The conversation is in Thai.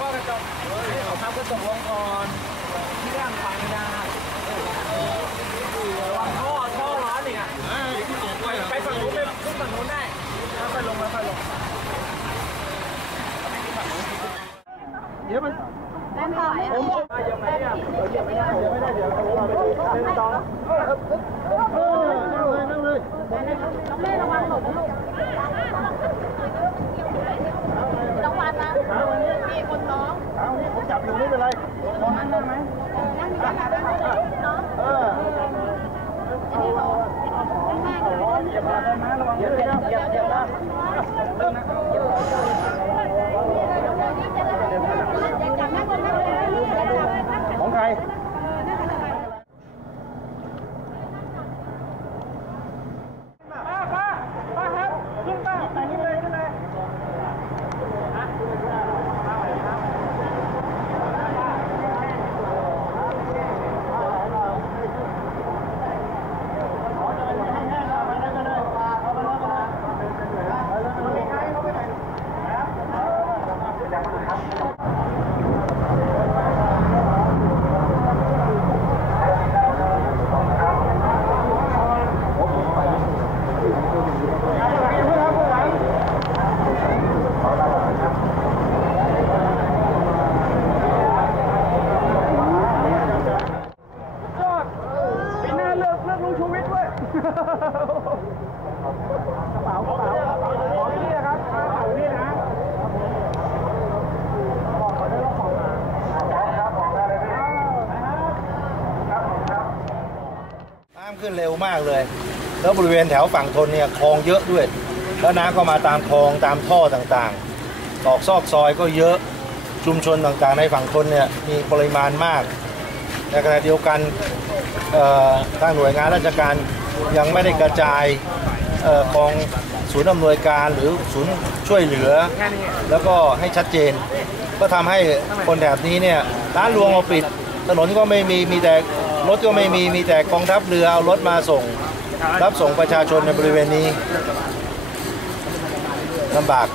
จกกระจกระจกเฮ้เอาทำกระจกลงก่อนที่ร่างฟังไม่ได้ระวังท่อท่อร้อนอีกอะไปฝั่งนู้นไปขึ้นฝั่งนู้นได้แล้วค่อยลงแล้วค่อยลงเดี๋ยวมันผมยังไงเนี่ยเดี๋ยวไม่ได้เดี๋ยวไม่ได้เดี๋ยวผมลงไปดูหนึ่งสองเออเออนั่งเลยนั่งเลยแม่ระวังหลบลูก คนท้องเอานี่ผมจับอยู่ไม่เป็นไรลองนั่งได้ไหมนั่งนั่งนั่งน้องเออเอาเอาเอาร้อนเหยียบมาได้ไหมระวังเหยียบเหยียบเหยียบเหยียบนะเริ่มนะ อย่าจับนั่งคนนั่งเลยอย่าจับ ของใครป้าป้าป้าครับขึ้นป้าแต่งขึ้นเลยขึ้นเลย ยอดปีหน้าเลิกเลิกลุงชูวิทย์ด้วยกระเป๋ากระเป๋าของที่นี่นะครับกระเป๋านี่นะบอกขอได้รอบของมาครับของได้เลยครับครับ น้ำ ขึ้นเร็วมากเลย แล้วบริเวณแถวฝั่งทนเนี่ยคลองเยอะด้วย แล้วน้ำก็มาตามคลองตามท่อต่างๆตอกซอกซอยก็เยอะชุมชนต่างๆ ในฝั่งทนเนี่ยมีปริมาณมากในขณะเดียวกันเอ่อทางหน่วยงานราชการยังไม่ได้กระจายเอ่อองศูนย์อำนวยการหรือศูนย์ช่วยเหลือ แล้วก็ให้ชัดเจน ก็ทำให้คนแถบนี้เนี่ยร้านรวงเอาปิด ถนนก็ไม่มีมีแต่ รถก็ไม่มีมีแต่กองทัพเรือเอารถมาส่ง รับส่งประชาชนในบริเวณนี้ลำบาก